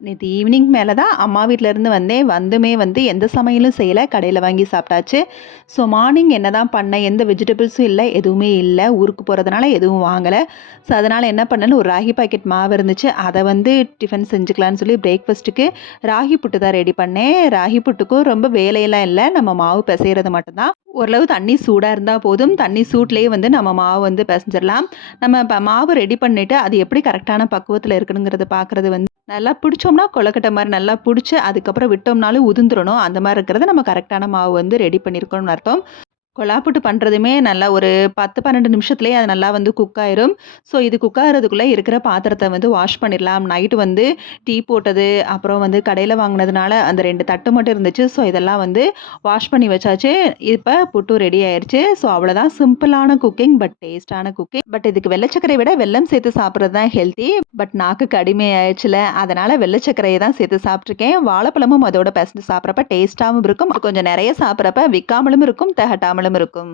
நேத்து ஈவினிங் மேல தான் அம்மா வீட்லருந்து வந்தேன். வந்துமே வந்து எந்த சமையலும் செய்யல. கடையில வாங்கி சாப்பிட்டாச்சு. ஸோ மார்னிங் என்னதான் பண்ணேன், எந்த வெஜிடபிள்ஸும் இல்ல, எதுவுமே இல்ல. ஊருக்கு போறதுனால எதுவும் வாங்கல. ஸோ அதனால என்ன பண்ணேன்னு ஒரு ராகி பாக்கெட் மாவு இருந்துச்சு. அத வந்து டிஃபன் செஞ்சுக்கலான்னு சொல்லி பிரேக்ஃபாஸ்ட்டுக்கு ராகி புட்டு தான் ரெடி பண்ணேன். ராகி புட்டுக்கும் ரொம்ப வேலையெல்லாம் இல்ல. நம்ம மாவு பெசைறது மட்டும் தான். ஓரளவு தண்ணி சூடா இருந்தா போதும். தண்ணி சூட்லயே வந்து நம்ம மாவு வந்து பெசஞ்சிரலாம். நம்ம மாவு ரெடி பண்ணிட்டு, அது எப்படி கரெக்ட்டான பக்குவத்துல இருக்கணுங்கிறத பார்க்குறது வந்து நல்லா பிடிச்சோம்னா கொழுக்கட்டை மாரி நல்லா பிடிச்சு, அதுக்கப்புறம் விட்டோம்னாலும் உதிர்ந்துரணும். அந்த மாரி இருக்கிறத நம்ம கரெக்ட்டான மாவு வந்து ரெடி பண்ணியிருக்கோம்னு அர்த்தம். கொழா புட்டு பண்ணுறதுமே நல்லா ஒரு 10, 12 நிமிஷத்துலயே அது நல்லா வந்து குக் ஆயிரும். ஸோ இது குக் ஆகுறதுக்குள்ள இருக்கிற பாத்திரத்த வந்து வாஷ் பண்ணிடலாம். நைட்டு வந்து டீ போட்டது, அப்புறம் வந்து கடையில வாங்குனதுனால அந்த 2 தட்டு மட்டும் இருந்துச்சு. ஸோ இதெல்லாம் வந்து வாஷ் பண்ணி வச்சாச்சு. இப்ப புட்டு ரெடி ஆயிருச்சு. ஸோ அவ்வளோதான் சிம்பிளான குக்கிங் பட் டேஸ்ட்டான குக்கிங். பட் இதுக்கு வெள்ள சர்க்கரைய விட வெல்லம் சேர்த்து சாப்பிடுறது தான் ஹெல்த்தி. பட் நாக்குக்கு அடிமை ஆயிருச்சுல, அதனால வெள்ள சர்க்கரைய தான் சேர்த்து சாப்பிட்டுருக்கேன். வாழைப்பழமும் அதோட பெசஞ்சு சாப்பிடுறப்ப டேஸ்ட்டாவும் இருக்கும். கொஞ்சம் நெறைய சாப்பிடுறப்ப விக்காமலும் இருக்கும், தெகட்டாமலும் இருக்கும்.